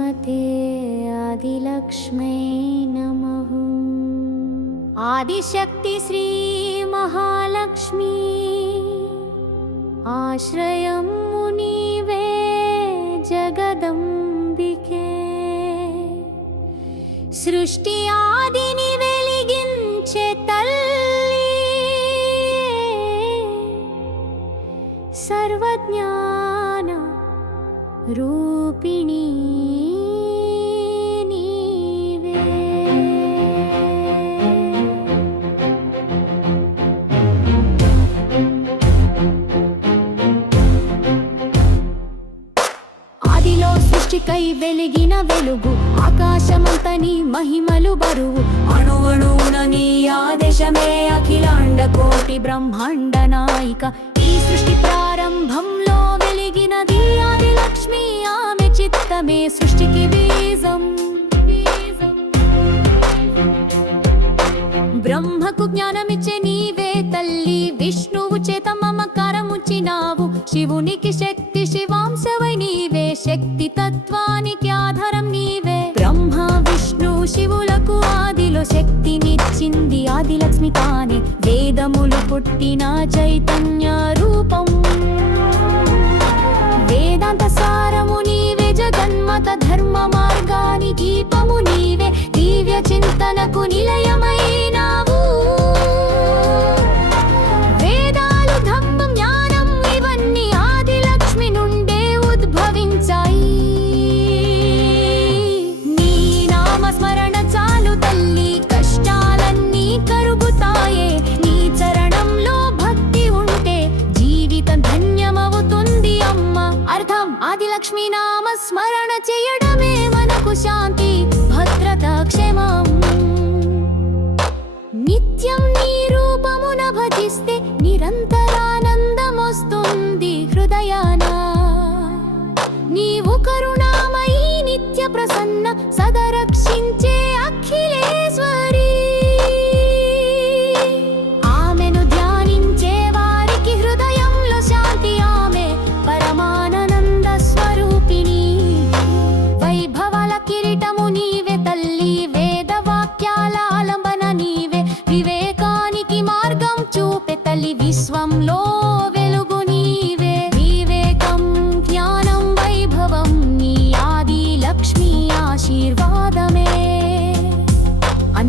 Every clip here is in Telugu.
శ్రీమతే ఆదిలక్ష్మై నమః ఆదిశక్తి శ్రీ మహాలక్ష్మి ఆశ్రయం నీవే జగదంబికే సృష్టి ఆదిని వెలిగించే తల్లి సర్వజ్ఞాన రూపిణి సృష్టికై వెలిగిన వెలుగు. ఆకాశమంత నీ మహిమలు బరువు. అణువణువున నీ ఆదేశమే అఖిలాండ కోటి బ్రహ్మాండ నాయిక. ఈ సృష్టి ప్రారంభంలో వెలిగినది ఆది లక్ష్మి ఆమె చిత్తమే సృష్టికి బీజం. బ్రహ్మకు జ్ఞానమిచ్చే నీవే తల్లి. విష్ణువు చేత మమకారముచ్చినావు. శివునికి శక్తి శివం శక్తి తత్వానికి ఆధారం నీవే. బ్రహ్మ విష్ణు శివులకు ఆదిలో శక్తినిచ్చింది ఆది లక్ష్మి తానే. వేదములు పుట్టిన చైతన్య రూపం. వేదాంత సారము నీవే జగన్మత ధర్మ మార్గాని దీపము నీవే. దివ్య చింతనకు నిలయం ఆదిలక్ష్మి నామ స్మరణ చేయడమే మనకు శాంతి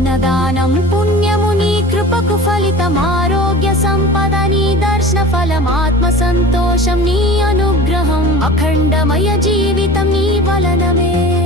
అన్నదానం పుణ్యము నీ కృపకు ఫలితం ఆరోగ్య సంపద నీ దర్శన ఫలం ఆత్మ సంతోషం నీ అనుగ్రహం అఖండమయ జీవితం నీ వలనమే.